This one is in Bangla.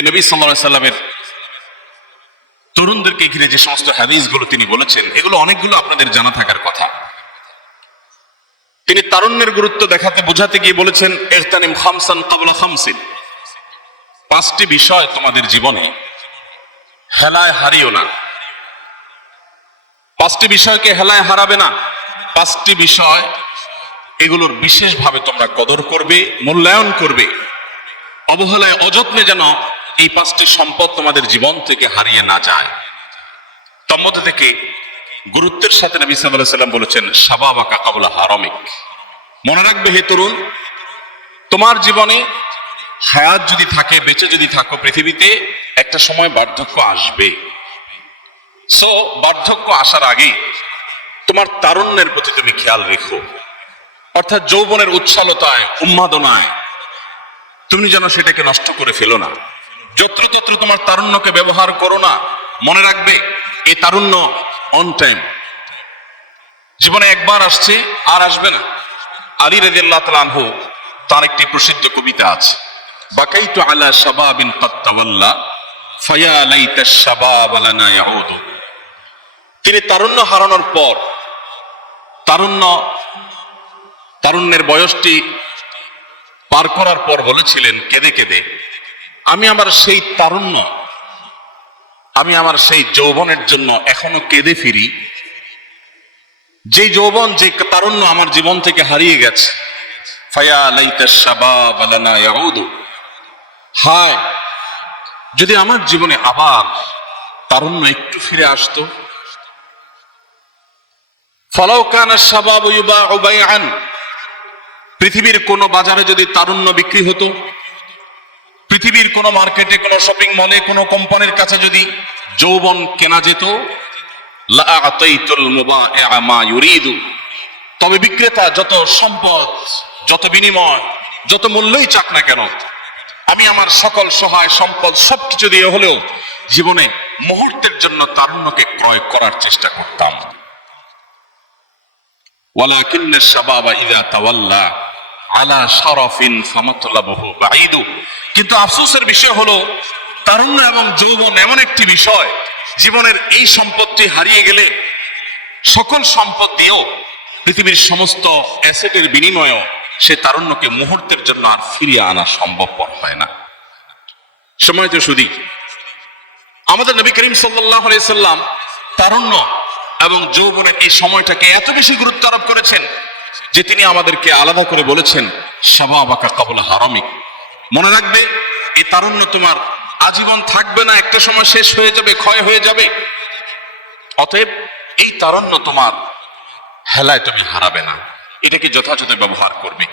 নবী সাল্লাল্লাহু আলাইহি সাল্লামের তরুণদেরকে ঘিরে যে সমস্ত হাদিসগুলো তিনি বলেছেন, এগুলো অনেকগুলো আপনাদের জানা থাকার কথা। তিনি তারুণ্যের গুরুত্ব দেখাতে বোঝাতে গিয়ে বলেছেন, ইগতানিম খামসান ক্বাবলা খামসিন, পাঁচটি বিষয় তোমাদের জীবনে হেলায় হারিও না। পাঁচটি বিষয়কে হেলায় হারাবে না। পাঁচটি বিষয়, এগুলোর বিশেষভাবে তোমরা কদর করবে, মূল্যায়ন করবে। অবহেলায় অযত্নে যেন এই পাঁচটি সম্পদ তোমাদের জীবন থেকে হারিয়ে না যায়। তন্মধ্যে থেকে গুরুত্বের সাথে নবী সাল্লাল্লাহু আলাইহি ওয়াসাল্লাম বলেছেন, শাবাবাকা ক্বাবলা হারামিক। মনে রাখবে হে তরুণ, তোমার জীবনে হায়াত যদি থাকে, বেঁচে যদি থাকো পৃথিবীতে, একটা সময় বার্ধক্য আসবে। সো বার্ধক্য আসার আগে তোমার তারুণ্যের প্রতি তুমি খেয়াল রেখো, অর্থাৎ যৌবনের উচ্ছলতায়, উন্মাদনায় তুমি যেন সেটাকে নষ্ট করে ফেলো না। যত্রতত্র তোমার তারুণ্যকে ব্যবহার করো না। মনে রাখবে এই তারুণ্য অন টাইম, জীবনে একবার আসছে আর আসবে না। আলী রাদিয়াল্লাহু তাআলা আনহু, তার একটি প্রসিদ্ধ কবিতা আছে, বাকাইতু আলা শাবাবিন ক্বাদ তাওয়াল্লা ফায়া লাইতা শাবাব লানা ইয়াউদ। তিনি তারুণ্য হারানোর পর, তারুণ্যের বয়সটি পার করার পর বলেছিলেন কেঁদে কেঁদে, আমি আমার সেই তারুণ্য, আমি আমার সেই যৌবনের জন্য এখনো কেঁদে ফিরি, যে যৌবন, যে তারুণ্য আমার জীবন থেকে হারিয়ে গেছে। ফায়া লাইতা শাবাব লানা ইয়াউদ, হায় যদি আমার জীবনে আবার তারুণ্য একটু ফিরে আসতো। ফালাউ কানা শাবাবু ইউবাউ বাইআন, পৃথিবীর কোন বাজারে যদি তারুণ্য বিক্রি হতো, পৃথিবীর কোন মার্কেটে, কোন শপিং মলে, কোন কোম্পানির কাছে যদি যৌবন কেনা যেত, লা আতাইতুল মুবাইআ মা ইউরিদু, তবে বিক্রেতা যত সম্পদ, যত বিনিময়, যত মূল্যই চাক না কেন, আমি আমার সকল সহায় সম্পদ সবকিছু দিয়ে হলেও জীবনে মুহূর্তের জন্য তারুণ্যকে ক্রয় করার চেষ্টা করতাম। ওয়ালাকিন্না শাবাবা ইযা তাওয়াল্লা আলা শারাফিন ফামাতলাবুহু বাঈদু, কিন্তু আফসোসের বিষয় হলো তারুণ্য এবং যৌবন এমন একটি বিষয়, জীবনের এই সম্পদটি হারিয়ে গেলে সকল সম্পদ দিয়েও, পৃথিবীর সমস্ত অ্যাসেটের বিনিময়েও সে তারুণ্যকে মুহূর্তের জন্য আর ফিরিয়ে আনা সম্ভবপর হয় না। সময় তো শুধু আমাদের নবী করিম সাল্লাল্লাহু আলাইহি সাল্লাম তারুণ্য এবং যৌবনের এই সময়টাকে এত বেশি গুরুত্ব আরোপ করেছেন যে তিনি আমাদেরকে আলাদা করে বলেছেন, শাবাবাকা ক্বাবলা হারামিক। মনে রাখবে এই তারুণ্য তোমার আজীবন থাকবে না, একটা সময় শেষ হয়ে যাবে, ক্ষয় হয়ে যাবে। অতএব এই তারুণ্য তোমার হেলায় তুমি হারাবে না, এটাকে যথাযথ ব্যবহার করবে।